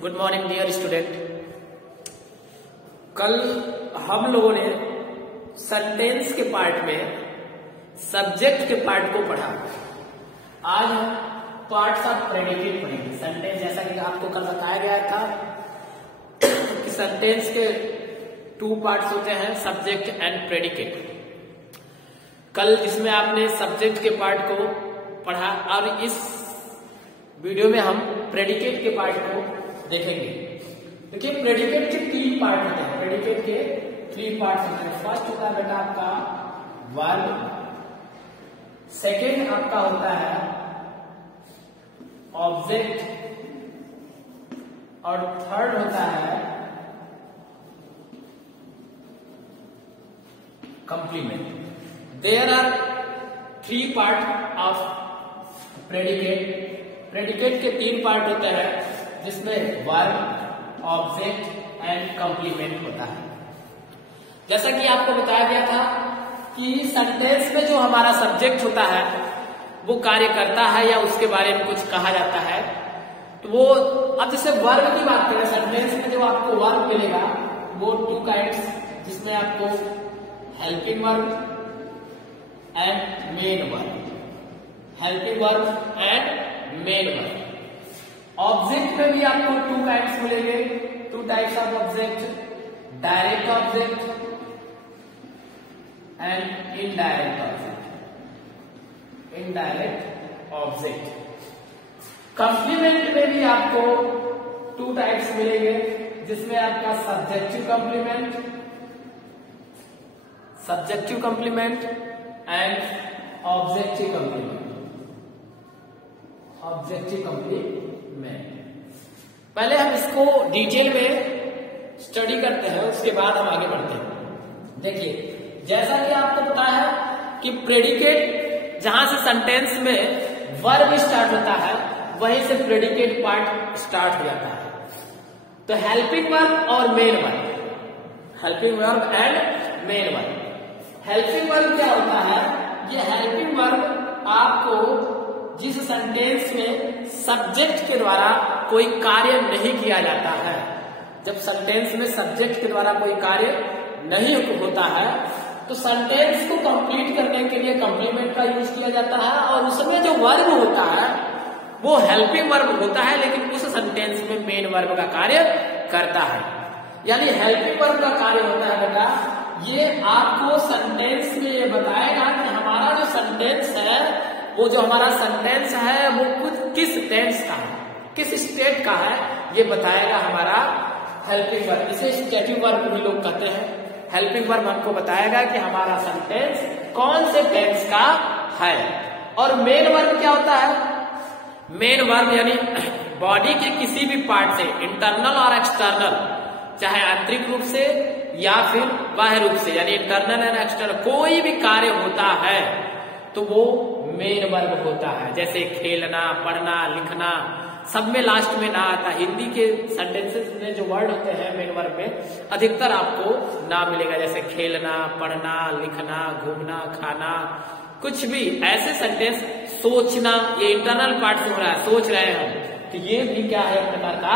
Good morning dear student. कल हम लोगों ने सेंटेंस के पार्ट में सब्जेक्ट के पार्ट को पढ़ा। आज हम पार्ट्स ऑफ प्रेडिकेट पढ़ेंगे। सेंटेंस जैसा कि आपको कल बताया गया था कि सेंटेंस के 2 पार्ट्स होते हैं, सब्जेक्ट एंड प्रेडिकेट। कल इसमें आपने सब्जेक्ट के पार्ट को पढ़ा और इस वीडियो में हम प्रेडिकेट के पार्ट को देखेंगे। देखिए, प्रेडिकेट के 3 पार्ट होते हैं। प्रेडिकेट के 3 पार्ट होते हैं। फर्स्ट होता है बेटा आपका वर्ब, सेकेंड आपका होता है ऑब्जेक्ट और थर्ड होता है complement. There are 3 part of predicate. Predicate के 3 पार्ट होते हैं जिसमें वर्ब, ऑब्जेक्ट एंड कंप्लीमेंट होता है। जैसा कि आपको बताया गया था कि सेंटेंस में जो हमारा सब्जेक्ट होता है वो कार्य करता है या उसके बारे में कुछ कहा जाता है, तो वो अब जैसे वर्ब की बात करें, सेंटेंस में जो आपको वर्ब मिलेगा वो 2 काइंड्स, जिसमें आपको helping verb and main verb. Helping verb and main verb. Object में भी आपको 2 काइंड्स मिलेंगे, 2 types of object, direct object and indirect object. Indirect object. Complement में भी आपको 2 टाइप्स मिलेंगे, जिसमें आपका subjective complement and objective complement. Objective complement. पहले हम इसको डिटेल में स्टडी करते हैं, उसके बाद हम आगे बढ़ते हैं। देखिए, जैसा कि आपको पता है कि प्रेडिकेट जहां से सेंटेंस में वर्ब स्टार्ट होता है वहीं से प्रेडिकेट पार्ट स्टार्ट हो जाता है। तो हेल्पिंग वर्ब और main verb, helping verb and main verb. Helping verb क्या होता है? ये हेल्पिंग वर्ब आपको जिस सेंटेंस में सब्जेक्ट के द्वारा कोई कार्य नहीं किया जाता है, जब सेंटेंस में सब्जेक्ट के द्वारा कोई कार्य नहीं होता है तो सेंटेंस को कंप्लीट करने के लिए कंप्लीमेंट का यूज किया जाता है, और उसमें जो वर्ब होता है वो हेल्पिंग वर्ब होता है, लेकिन उस सेंटेंस में मेन वर्ब का कार्य करता है। यानी हेल्पिंग वर्ब का कार्य होता है बेटा, ये आपको सेंटेंस में ये बताएगा कि हमारा जो सेंटेंस है, वो जो हमारा सेंटेंस है वो खुद किस टेंस का है, किस स्टेट का है, ये बताएगा हमारा हेल्पिंग वर्ब। इसे स्टेटिव वर्ब भी लोग कहते हैं। हेल्पिंग वर्ब हमको बताएगा कि हमारा सेंटेंस कौन से टेंस का है। और मेन वर्ब क्या होता है? मेन वर्ब यानी बॉडी के किसी भी पार्ट से, इंटरनल और एक्सटर्नल, चाहे आंतरिक रूप से या फिर बाह्य रूप से, यानी इंटरनल एंड एक्सटर्नल कोई भी कार्य होता है तो वो मेन वर्ब होता है। जैसे खेलना, पढ़ना, लिखना, सब में लास्ट में ना आता। हिंदी के सेंटेंसेस में जो वर्ड होते हैं मेन वर्ब में अधिकतर आपको ना मिलेगा, जैसे खेलना, पढ़ना, लिखना, घूमना, खाना, कुछ भी ऐसे सेंटेंस। सोचना, ये इंटरनल पार्ट से हो रहा है, सोच रहे हैं हम, तो ये भी क्या है, एक प्रकार का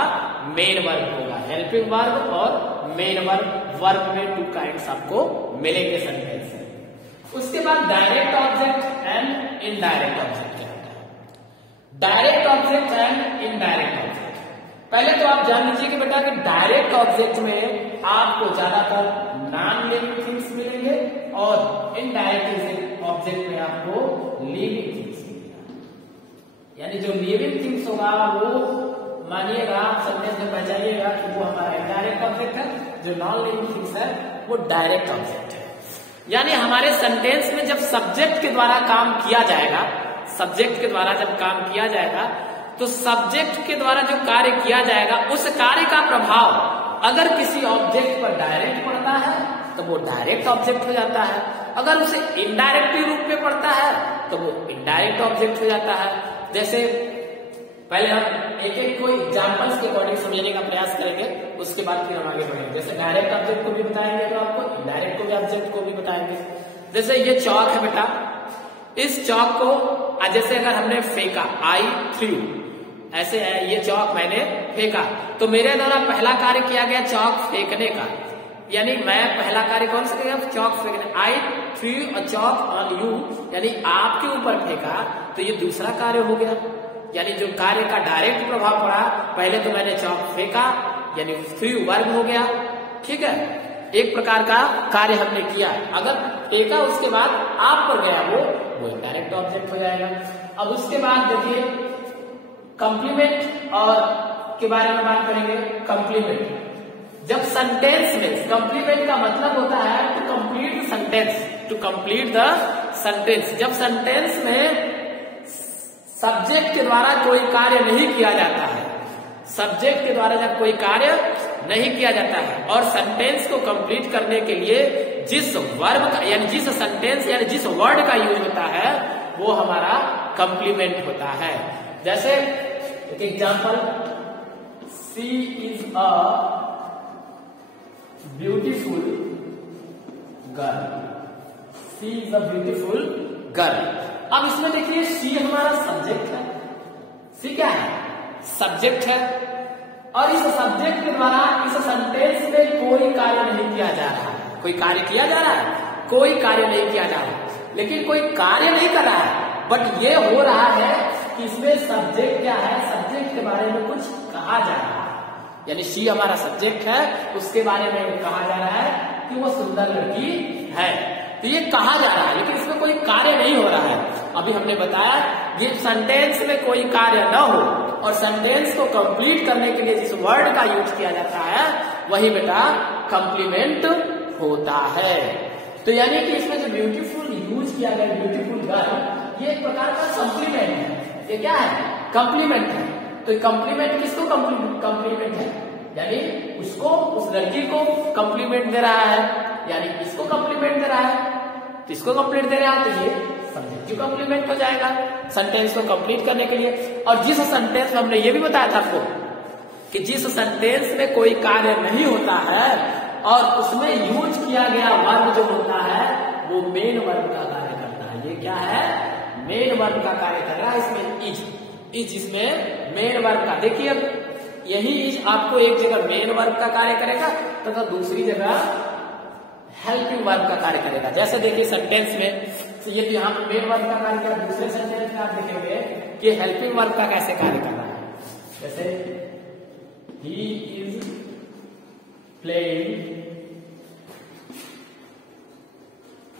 मेन वर्ब होगा। हेल्पिंग वर्ब और मेन वर्ब। वर्ब में 2 काइंड्स आपको मिलेंगे सेंटेंस में। उसके बाद direct object and indirect object क्या होता है? Direct object and indirect object. पहले तो आप जान लीजिए कि बेटा कि डायरेक्ट ऑब्जेक्ट में आपको ज्यादातर नॉन लिविंग थिंग्स मिलेंगे और इनडायरेक्ट ऑब्जेक्ट में आपको लिविंग थिंग्स मिलेगा। यानी जो लिविंग थिंग्स होगा वो मानिएगा, आप सेंटेंस में पहचानिएगा कि वो हमारा इनडायरेक्ट ऑब्जेक्ट है, जो नॉन लिविंग थिंग्स है वो डायरेक्ट ऑब्जेक्ट है। यानी हमारे सेंटेंस में जब सब्जेक्ट के द्वारा काम किया जाएगा, सब्जेक्ट के द्वारा जब काम किया जाएगा तो सब्जेक्ट के द्वारा जो कार्य किया जाएगा उस कार्य का प्रभाव अगर किसी ऑब्जेक्ट पर डायरेक्ट पड़ता है तो वो डायरेक्ट ऑब्जेक्ट हो जाता है, अगर उसे इनडायरेक्ट रूप में पड़ता है तो वो इनडायरेक्ट ऑब्जेक्ट हो जाता है। जैसे पहले हम एक कोई एग्जांपल्स के अकॉर्डिंग समझने का प्रयास करेंगे, उसके बाद फिर हम आगे बढ़ेंगे। जैसे डायरेक्ट ऑब्जेक्ट को भी बताएंगे तो आपको इनडायरेक्ट को भी ऑब्जेक्ट को भी बताएंगे। जैसे ये चौक है बेटा, इस चौक को जैसे अगर हमने फेंका, आई थ्रू, ऐसे है, ये चौक मैंने फेंका, तो मेरे द्वारा पहला कार्य किया गया चौक फेंकने का, यानी मैं पहला कार्य कौन सा किया, चौक फेंकने। I threw a chalk on you, यानी आपके ऊपर फेंका, तो ये दूसरा कार्य हो गया, यानी जो कार्य का डायरेक्ट प्रभाव पड़ा, पहले तो मैंने चौक फेंका, यानी थ्रू वर्ब हो गया, ठीक है, एक प्रकार का कार्य हमने किया। अगर फेंका उसके बाद आप पर गया वो डायरेक्ट ऑब्जेक्ट हो जाएगा। अब उसके बाद देखिए कंप्लीमेंट और के बारे में बात करेंगे। कंप्लीमेंट जब सेंटेंस में, कंप्लीमेंट का मतलब होता है to complete sentence, to complete the sentence. जब सेंटेंस में सब्जेक्ट के द्वारा कोई कार्य नहीं किया जाता है, सब्जेक्ट के द्वारा जब कोई कार्य नहीं किया जाता है और सेंटेंस को कंप्लीट करने के लिए जिस वर्ब का, यानी जिस सेंटेंस यानी जिस वर्ड का यूज होता है वो हमारा कंप्लीमेंट होता है। जैसे एक example, she is a beautiful girl, she is a beautiful girl. अब इसमें देखिए शी हमारा सब्जेक्ट है, शी क्या है, सब्जेक्ट है, और इस सब्जेक्ट के द्वारा इस सेंटेंस में कोई कार्य नहीं किया जा रहा है। कोई कार्य किया जा रहा है, कोई कार्य नहीं किया जा रहा है, लेकिन कोई कार्य नहीं कर रहा है, बट ये हो रहा है कि इसमें सब्जेक्ट क्या है, सब्जेक्ट के बारे में कुछ कहा जा रहा है, यानी शी हमारा सब्जेक्ट है, उसके बारे में कहा जा रहा है कि वो सुंदर लड़की है, तो ये कहा जा रहा है, लेकिन इसमें कोई कार्य नहीं हो रहा है। अभी हमने बताया ये सेंटेंस में कोई कार्य न हो और सेंटेंस को कंप्लीट करने के लिए जिस वर्ड का यूज किया जाता है वही बेटा कंप्लीमेंट होता है। तो यानी कि इसमें जो ब्यूटीफुल यूज किया गया, ब्यूटीफुल गर्ल, ये एक प्रकार का कंप्लीमेंट है। ये क्या है, कंप्लीमेंट है। तो कंप्लीमेंट किसको कंप्लीमेंट है, यानी उसको, उस लड़की को कंप्लीमेंट दे रहा है, यानी इसको कंप्लीमेंट दे रहा है, तो इसको कंप्लीट दे रहा है, तो ये सब्जेक्टिव कंप्लीमेंट हो जाएगा सेंटेंस को कंप्लीट करने के लिए। और जिस सेंटेंस में हमने ये भी बताया था आपको कि जिस सेंटेंस में कोई कार्य नहीं होता है और उसमें यूज किया गया वर्ब जो होता है वो मेन वर्ब का कार्य करता है। ये क्या है, मेन वर्ब का कार्य कर रहा है। इसमें इज इसमें मेन वर्ब का, देखिए यही इज आपको एक जगह मेन वर्ब का कार्य करेगा तथा दूसरी जगह हेल्पिंग वर्ब का कार्य करेगा। जैसे देखिए सेंटेंस में तो ये तो यहाँ पे मेन वर्ब का कार्य कर, दूसरे सेंटेंस में आप देखेंगे कि हेल्पिंग वर्ब का कैसे कार्य कर रहा है। जैसे he is playing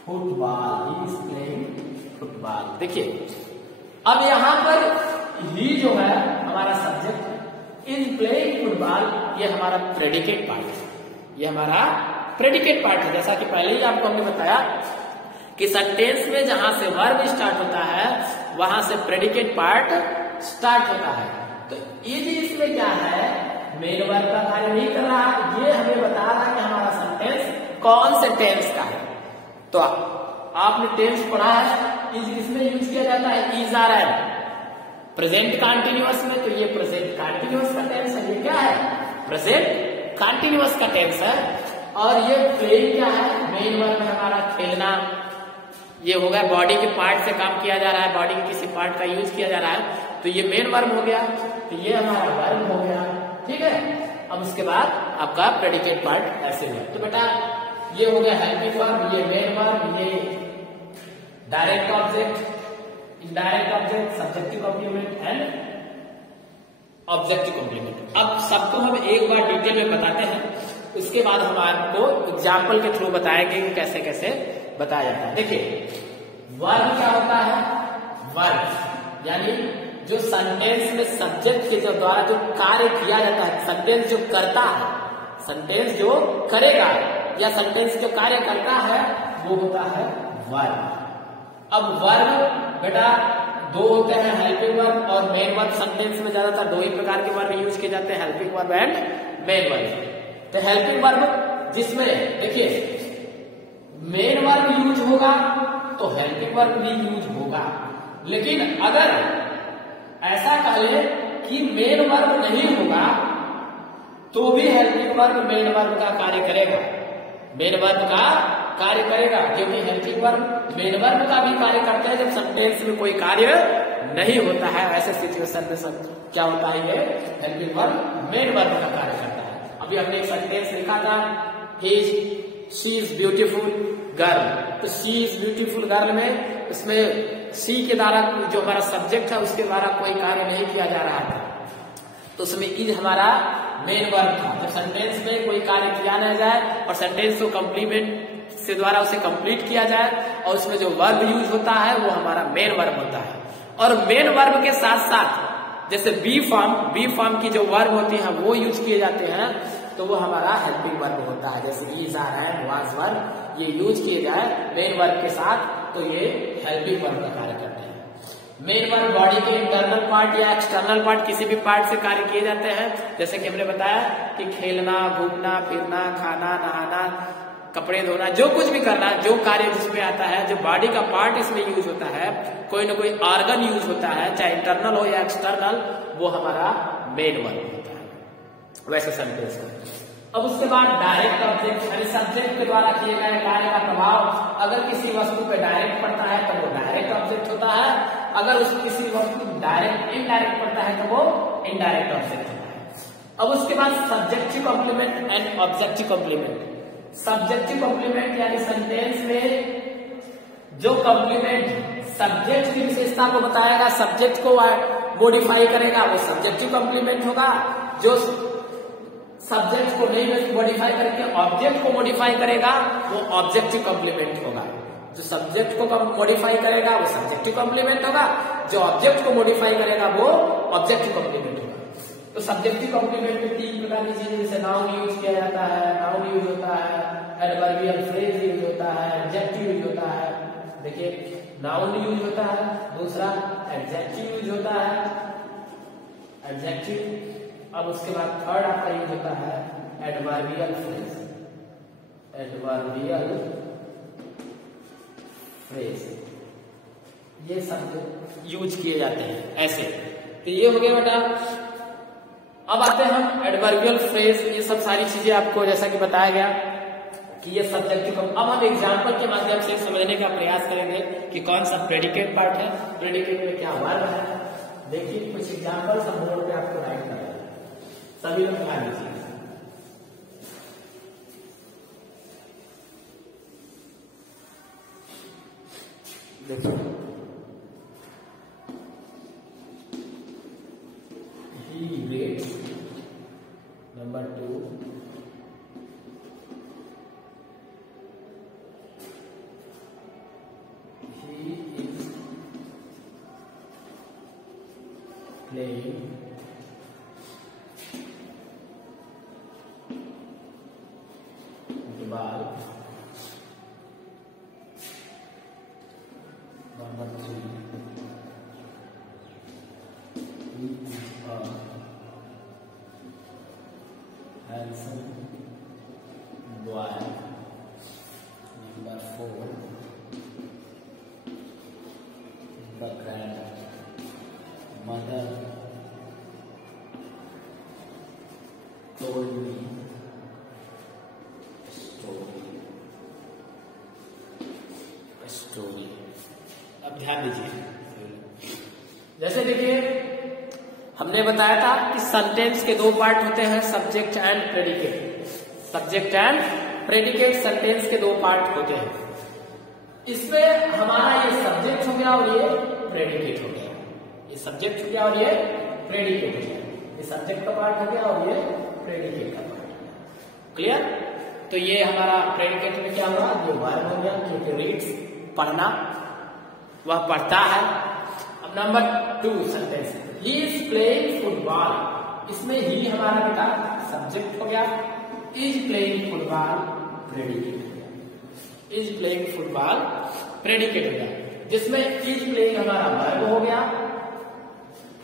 football, he is playing football. देखिए अब यहाँ पर ही जो है हमारा सब्जेक्ट, इज प्लेइंग फुटबॉल ये हमारा प्रेडिकेट पार्ट है, ये हमारा प्रेडिकेट पार्ट है। जैसा कि पहले ही आपको हमने बताया कि सेंटेंस में जहां से वर्ब स्टार्ट होता है वहां से प्रेडिकेट पार्ट स्टार्ट होता है। तो इज इसमें क्या है, मेन वर्ब का कार्य नहीं कर रहा, ये हमें बता रहा है कि हमारा सेंटेंस कौन से टेंस का है। तो आपने टेंस पढ़ा है, इज किसमें यूज किया जाता है, इज आ रहा है प्रेजेंट कंटिन्यूअस में, तो ये प्रेजेंट कंटिन्यूअस का टेंस है। ये क्या है, प्रेजेंट कंटिन्यूअस का टेंस है। और ये प्लेइंग क्या है, मेन वर्ब है हमारा खेलना, ये हो गया बॉडी के पार्ट से काम किया जा रहा है, बॉडी के किसी पार्ट का यूज किया जा रहा है, तो ये मेन वर्ब हो गया, तो ये हमारा वर्ब हो गया, ठीक है। अब उसके बाद आपका प्रेडिकेट पार्ट ऐसे हुआ। तो बेटा ये हो गया हेल्पिंग वर्ब, ये मेन वर्ब, ये direct object, indirect object, subjective complement and objective complement. अब सबको हम एक बार डिटेल में बताते हैं, उसके बाद हम आपको एग्जाम्पल के थ्रू बताएंगे कि कैसे कैसे बताया जाता है। देखिए वर्ब क्या होता है, वर्ब यानी जो सेंटेंस में सब्जेक्ट के जो द्वारा जो कार्य किया जाता है, सेंटेंस जो करता है, सेंटेंस जो करेगा या सेंटेंस जो कार्य करता है वो होता है वर्ब। अब वर्ब बेटा दो होते हैं, हेल्पिंग वर्ब और मेन वर्ब। सेंटेंस में ज्यादातर दो ही प्रकार के वर्ब यूज किए जाते हैं, helping verb and main verb. तो हेल्पिंग वर्ब जिसमें देखिए मेन वर्ब यूज होगा तो हेल्पिंग वर्ब भी यूज होगा, लेकिन अगर ऐसा कहे कि मेन वर्ब नहीं होगा तो भी हेल्पिंग वर्ब मेन वर्ब का कार्य करेगा, मेन वर्ब का कार्य करेगा, क्योंकि हेल्पिंग वर्ब मेन वर्ब का भी कार्य करता है जब सेंटेंस में कोई कार्य नहीं होता है ऐसे सिचुएशन में सब क्या होता है, ये हेल्पिंग वर्ब मेन वर्ब का कार्य करता है। अभी हमने एक सेंटेंस लिखा था, शी इज ब्यूटीफुल गर्ल, तो शी इज ब्यूटीफुल गर्ल में इसमें सी के द्वारा जो हमारा सब्जेक्ट है उसके द्वारा कोई कार्य नहीं किया जा रहा था, तो उसमें इज हमारा मेन वर्ब था। जब सेंटेंस में कोई कार्य किया न जाए और सेंटेंस को कम्प्लीमेंट से द्वारा उसे कंप्लीट किया जाए और उसमें जो वर्ब यूज होता है वो हमारा मेन वर्ब होता है। और मेन वर्ब के साथ साथ जैसे बी फॉर्म की जो वर्ब होती है वो यूज किए जाते हैं, तो वो हमारा हेल्पिंग वर्ब होता है। जैसे is, are, and, was verb ये यूज किए जाए मेन वर्ब के साथ, तो ये हेल्पिंग वर्ब का कार्य करते हैं। मेन वर्ब बॉडी के इंटरनल पार्ट या एक्सटर्नल पार्ट किसी भी पार्ट से कार्य किए जाते हैं। जैसे कि हमने बताया कि खेलना, घूमना फिरना, खाना, नहाना, कपड़े धोना, जो कुछ भी करना, जो कार्य जिसमें आता है, जो बॉडी का पार्ट इसमें यूज होता है, कोई ना कोई ऑर्गन यूज होता है, चाहे इंटरनल हो या एक्सटर्नल, वो हमारा मेन वर्ब होता है। वैसे सेंटेंस में अब उसके बाद डायरेक्ट ऑब्जेक्ट यानी सब्जेक्ट के द्वारा किए गए कार्य का प्रभाव अगर किसी वस्तु पे डायरेक्ट पड़ता है तो वो डायरेक्ट ऑब्जेक्ट होता है, अगर उस किसी वस्तु डायरेक्ट इनडायरेक्ट पड़ता है तो वो इनडायरेक्ट ऑब्जेक्ट होता है। अब उसके बाद subjective complement and objective complement. Subjective complement यानी सेंटेंस में जो कॉम्प्लीमेंट सब्जेक्ट की विशेषता को बताएगा, सब्जेक्ट को मॉडिफाई करेगा, वो सब्जेक्टिव कॉम्प्लीमेंट होगा। जो सब्जेक्ट को नहीं मॉडिफाई करके ऑब्जेक्ट को मॉडिफाई करेगा वो ऑब्जेक्टिव कॉम्प्लीमेंट होगा। जो सब्जेक्ट को मॉडिफाई करेगा वो सब्जेक्टिव कॉम्प्लीमेंट होगा, जो ऑब्जेक्ट को मॉडिफाई करेगा वो ऑब्जेक्टिव कॉम्प्लीमेंट होगा। तो सब्जेक्टिव कॉम्प्लीमेंट में तीन प्रकार की चीजें, जैसे नाउन यूज किया जाता है, नाउन यूज होता है, एडवर्बियल फ्रेज यूज होता है, एडजेक्टिव यूज होता है। देखिए नाउन यूज होता है, दूसरा एडजेक्टिव यूज होता है, एडजेक्टिव। अब उसके बाद थर्ड आपका यूज होता है एडवर्बियल फ्रेज, एडवर्बियल फ्रेज, ये सब यूज किए जाते हैं ऐसे। तो ये हो गया बेटा। अब आते हैं हम एडवर्बियल फ्रेज, ये सब सारी चीजें आपको जैसा कि बताया गया कि ये सब्जेक्टिव। अब हम एग्जाम्पल के माध्यम से समझने का प्रयास करेंगे कि कौन सा प्रेडिकेट पार्ट है, प्रेडिकेट में क्या वर्ब है। देखिए कुछ एग्जाम्पल सब बोर्ड पे आपको राइट करना है, सभी लोग ध्यान दीजिए। देखिए he reads, number 2 he is playing football, number 3 he is a handsome boy, number 4 the grandmother told me story. अब ध्यान दीजिए, जैसे देखिए हमने बताया था कि सेंटेंस के दो पार्ट होते हैं, subject and predicate. Subject and predicate sentence के दो पार्ट होते हैं। इसमें हमारा ये सब्जेक्ट हो गया और ये प्रेडिकेट हो गया, ये सब्जेक्ट हो गया और ये प्रेडिकेट हो गया, ये सब्जेक्ट का पार्ट हो गया और ये प्रेडिकेट का पार्ट हो गया। क्लियर? तो ये हमारा प्रेडिकेट में क्या हुआ, ये वर्ब हो गया, क्योंकि रीड्स पढ़ना, वह पढ़ता है। अब number 2 sentence, he is playing football, इसमें ही हमारा बेटा सब्जेक्ट हो गया, इज प्लेइंग फुटबॉल प्रेडिकेट हो गया, इज प्लेइंग फुटबॉल प्रेडिकेट हो गया, जिसमें इज प्लेइंग हमारा वर्ब हो गया,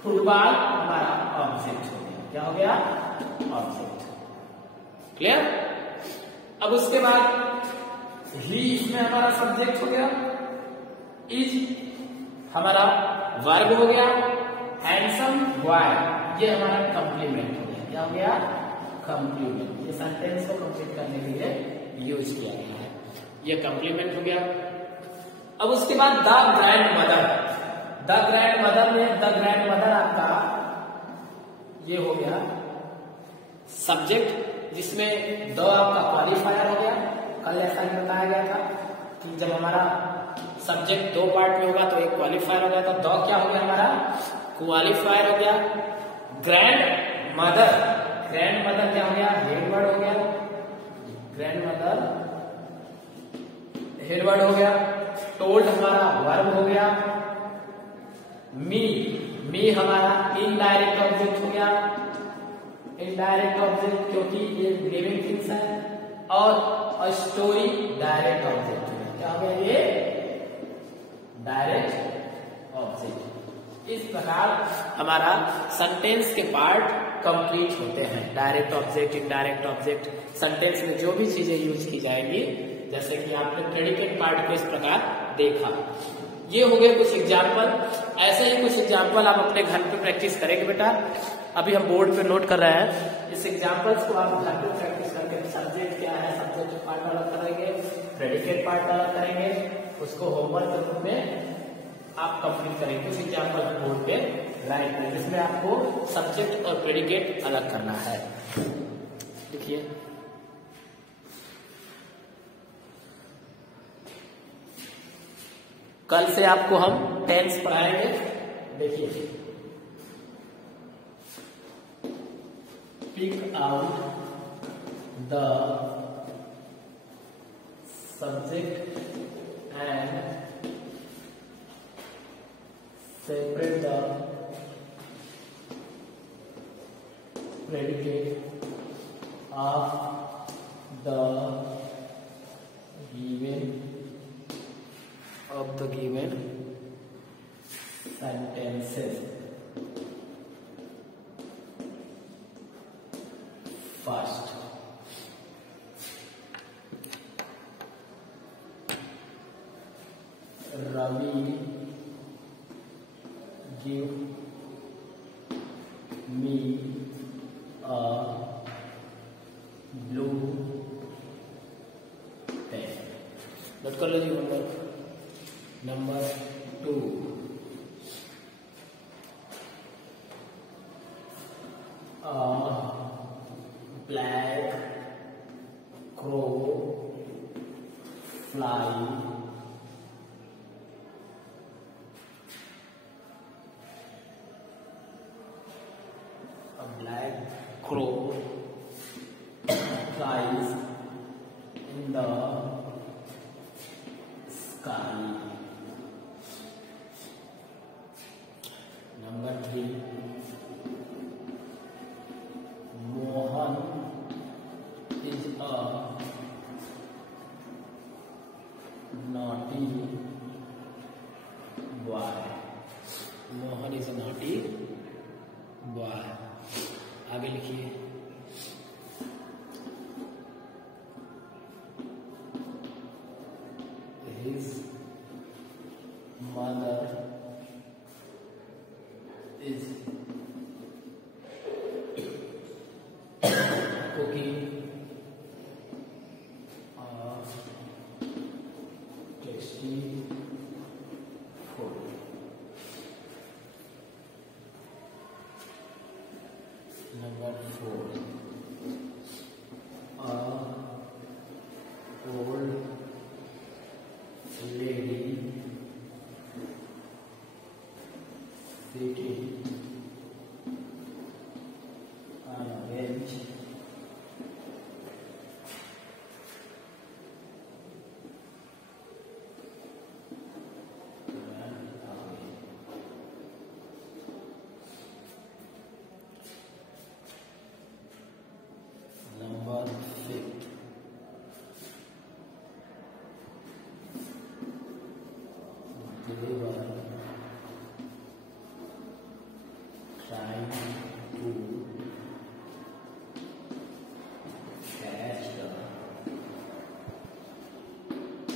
फुटबॉल हमारा ऑब्जेक्ट हो गया। क्या हो गया? ऑब्जेक्ट। क्लियर? अब उसके बाद ही इसमें हमारा सब्जेक्ट हो गया, इज हमारा वर्ब हो गया, हैंडसम बॉय ये हमारा कंप्लीमेंट हो गया। क्या हो गया? कंप्लीमेंट। ये सेंटेंस को कंप्लीट करने के लिए यूज किया गया है, ये कंप्लीमेंट हो गया। अब उसके बाद the grand mother, the grand mother में द ग्रैंड मदर आपका ये हो गया सब्जेक्ट, जिसमें द आपका क्वालिफायर हो गया। कल ऐसा ही बताया गया था कि जब हमारा सब्जेक्ट दो पार्ट में होगा तो एक क्वालिफायर हो गया, तो द क्या हो गया हमारा क्वालिफायर हो गया। ग्रैंड मदर क्या हो गया हेड वर्ड हो गया, ग्रैंड मदर हेड वर्ड हो गया। टोल्ड हमारा वर्ब हो गया। मी हमारा इनडायरेक्ट ऑब्जेक्ट हो गया, इनडायरेक्ट ऑब्जेक्ट क्योंकि ये लिविंग थिंग्स है। और स्टोरी डायरेक्ट ऑब्जेक्ट है, क्या हो गया ये डायरेक्ट ऑब्जेक्ट। इस प्रकार हमारा सेंटेंस के पार्ट कंप्लीट होते हैं। Direct object, indirect object, sentence में जो भी चीजें यूज की जाएंगी, जैसे कि आपने प्रेडिकेट पार्ट को इस प्रकार देखा। ये हो गए कुछ एग्जाम्पल। ऐसे ही कुछ एग्जाम्पल आप अपने घर पे प्रैक्टिस करेंगे बेटा। अभी हम बोर्ड पे नोट कर रहे हैं, इस एग्जाम्पल्स को आप घर पे प्रैक्टिस करके सब्जेक्ट क्या है, सब्जेक्ट पार्ट अलग करेंगे, प्रेडिकेट पार्ट अलग करेंगे, उसको होमवर्क के रूप में आप कंप्लीट करेंगे। कुछ एग्जाम्पल बोर्ड पे राइट करें जिसमें आपको सब्जेक्ट और प्रेडिकेट अलग करना है। देखिए कल से आपको हम टेंस पढ़ाएंगे। देखिए pick out the subject and separate the predicate of the given sentences. First, Ravi give me a blue pen. Note कर लो जी homework. Number 2, a black crow fly flies in the sky. Number 3, Mohan is a naughty boy. Mohan is a naughty boy. आगे लिखिए his mother is cooking a tasty food. Number 4, a old lady sitting on a bench Number 5, they were trying to catch the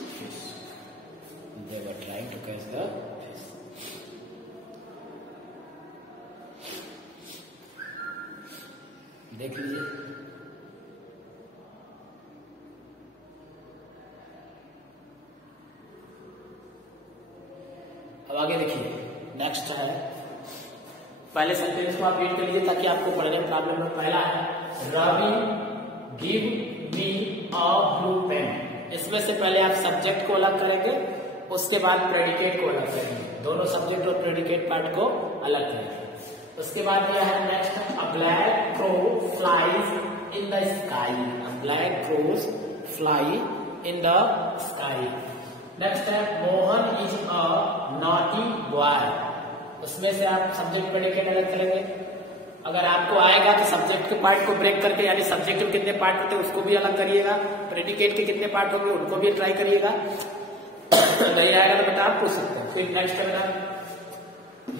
fish. They were trying to catch the fish. देख लीजिए अब आगे देखिए next next है, पहले sentence को आप read कर लीजिए ताकि आपको पढ़ने में प्रॉब्लम हो। पहला है रवि गिव मी अ ब्लू पेन। इसमें से पहले आप सब्जेक्ट को अलग करेंगे, उसके बाद प्रेडिकेट को अलग करेंगे, दोनों सब्जेक्ट और प्रेडिकेट पार्ट को अलग करेंगे। उसके बाद यह है next, a black crow flies in the sky. A black crows fly in the sky. Next है Mohan is a naughty boy. उसमें से आप सब्जेक्ट प्रेडिकेट अलग करेंगे। अगर आपको आएगा तो सब्जेक्ट के पार्ट को ब्रेक करके, यानी सब्जेक्ट के कितने पार्ट होते हैं उसको भी अलग करिएगा, प्रेडिकेट के कितने पार्ट होंगे उनको भी ट्राई करिएगा। नहीं आएगा तो बता आप पूछ सकते हैं। फिर नेक्स्ट है मेरा,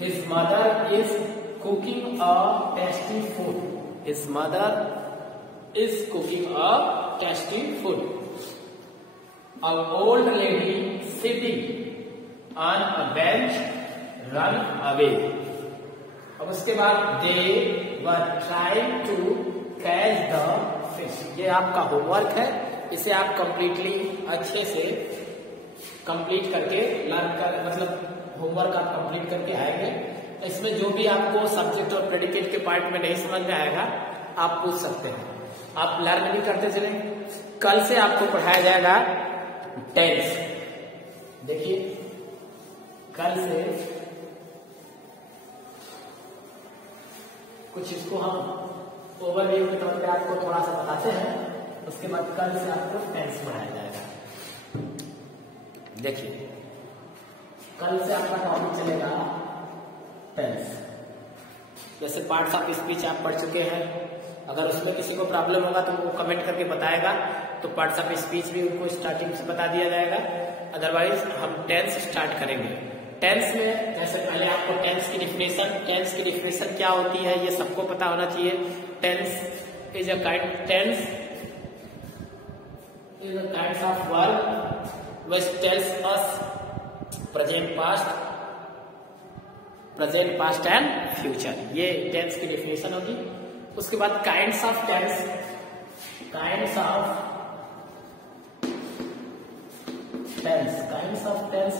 his mother is cooking a tasty food. His mother is cooking a tasty food. A old lady sitting on a bench run away. अब उसके बाद they were trying to catch the fish. ये आपका homework है, इसे आप completely अच्छे से कंप्लीट करके लर्न कर, मतलब होमवर्क आप कंप्लीट करके आएंगे। इसमें जो भी आपको सब्जेक्ट और प्रेडिकेट के पार्ट में नहीं समझ में आएगा आप पूछ सकते हैं, आप लर्न भी करते चले। कल से आपको पढ़ाया जाएगा टेंस। देखिए कल से कुछ इसको हम ओवरव्यू के तौर पे आपको थोड़ा सा बताते हैं, उसके बाद कल से आपको टेंस पढ़ाया जाएगा। देखिए कल से आपका टॉपिक चलेगा टेंस। जैसे पार्ट्स ऑफ स्पीच आप पढ़ चुके हैं, अगर उसमें किसी को प्रॉब्लम होगा तो वो कमेंट करके बताएगा, तो पार्ट्स ऑफ स्पीच भी उनको स्टार्टिंग से बता दिया जाएगा। अदरवाइज हम टेंस स्टार्ट करेंगे। टेंस में जैसे पहले आपको टेंस की डिफिनेशन क्या होती है ये सबको पता होना चाहिए। Tense is a kind of verb which tells us present past and future। ये टेंस की डिफिनेशन होगी। उसके बाद काइंड्स ऑफ टेंस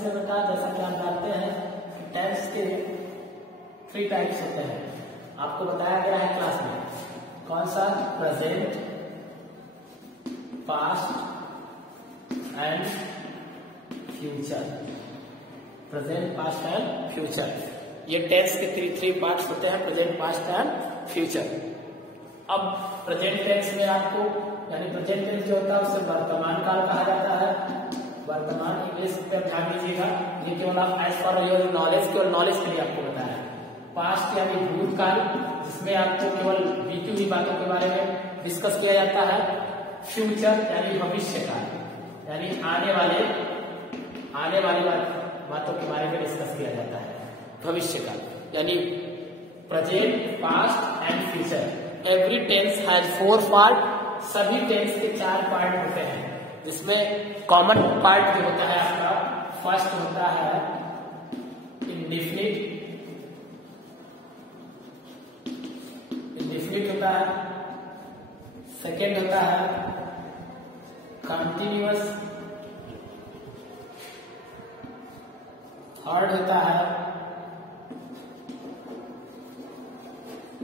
में बता, जैसा कि आप जानते हैं कि टेंस के 3 टाइप्स होते हैं, आपको बताया गया है क्लास में। कौन सा? Present, past and future. Present, past and future, ये टेंस के 3 पार्ट्स होते हैं, प्रेजेंट, पास्ट एंड फ्यूचर। अब प्रेजेंट टेंस में आपको, यानी प्रेजेंट टेंस जो होता है उसे वर्तमान काल कहा जाता है। वर्तमान इंग्लिश पे ध्यान दीजिएगा, ये केवल आप एज फॉर योर नॉलेज, केवल नॉलेज के लिए आपको बताया। पास्ट यानी भूतकाल, जिसमें आपको केवल बीती हुई बातों के बारे में डिस्कस किया जाता है। फ्यूचर यानी भविष्य काल, यानी आने वाली बातों के बारे में डिस्कस किया जाता है। भविष्य काल यानी present, past and future. Every tense has 4 part. सभी टेंस के 4 पार्ट होते हैं, जिसमें कॉमन पार्ट जो होता है आपका, फर्स्ट होता है इंडेफिनिट होता है। सेकेंड होता है कंटिन्यूअस। थर्ड होता है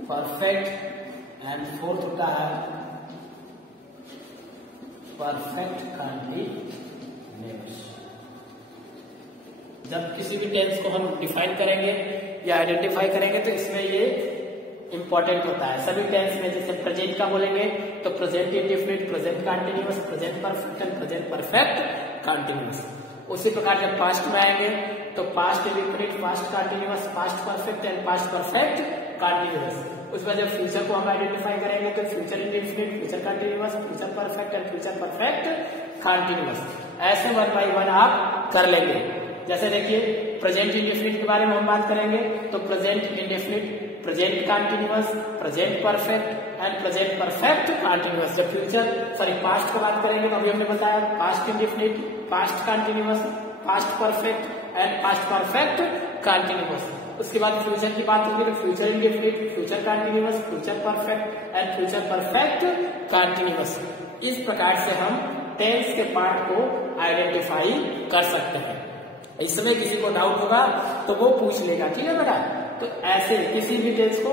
परफेक्ट एंड फोर्थ होता है परफेक्ट कंटिन्यूअस। जब किसी भी टेंस को हम डिफाइन करेंगे या आइडेंटिफाई करेंगे तो इसमें ये इंपॉर्टेंट होता है। सभी टेंस में जैसे प्रेजेंट का बोलेंगे तो present indefinite, present continuous, present perfect and present perfect continuous. उसी प्रकार जब पास्ट में आएंगे तो past indefinite, past continuous, past perfect and past perfect continuous. उसमें जब फ्यूचर को हम आइडेंटिफाई करेंगे तो future indefinite, future continuous, future perfect and future perfect continuous. ऐसे 1 बाय 1 आप कर लेंगे। जैसे देखिए प्रेजेंट इंडेफिनिट के बारे में हम बात करेंगे तो present indefinite, present continuous, present perfect and present perfect continuous. जब पास्ट की बात करेंगे तो अभी हमने बताया past indefinite, past continuous, past perfect and past perfect continuous. उसके बाद फ्यूचर की बात होगी तो future indefinite, future continuous, future perfect and future perfect continuous. इस प्रकार से हम टेंस के पार्ट को आइडेंटिफाई कर सकते हैं। इस समय किसी को डाउट होगा तो वो पूछ लेगा, ठीक है बेटा। तो ऐसे किसी भी टेंस को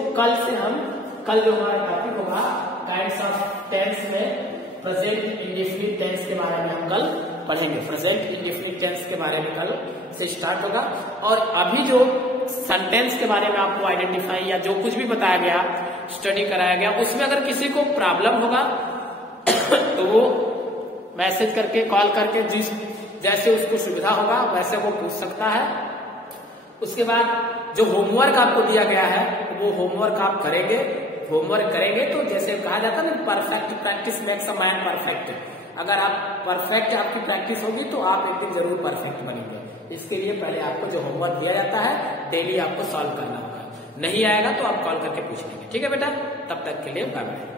कल जो हमारा टॉपिक होगा काइंड्स ऑफ टेंस में प्रेजेंट इंडेफिनिट टेंस के बारे में हम कल पढ़ेंगे। प्रेजेंट इंडेफिनिट टेंस के बारे में कल से स्टार्ट होगा। और अभी जो सेंटेंस के बारे में आपको आइडेंटिफाई या जो कुछ भी बताया गया, स्टडी कराया गया, उसमें अगर किसी को प्रॉब्लम होगा तो वो मैसेज करके, कॉल करके, जैसे उसको सुविधा होगा वैसे वो पूछ सकता है। उसके बाद जो होमवर्क आपको दिया गया है वो होमवर्क आप करेंगे। होमवर्क करेंगे तो जैसे कहा जाता है ना, perfect practice makes a man perfect. अगर आप परफेक्ट आपकी प्रैक्टिस होगी तो आप एक दिन जरूर परफेक्ट बनेंगे। इसके लिए पहले आपको जो होमवर्क दिया जाता है डेली आपको सॉल्व करना होगा। नहीं आएगा तो आप कॉल करके पूछ लेंगे, ठीक है बेटा। तब तक के लिए बाय बाय।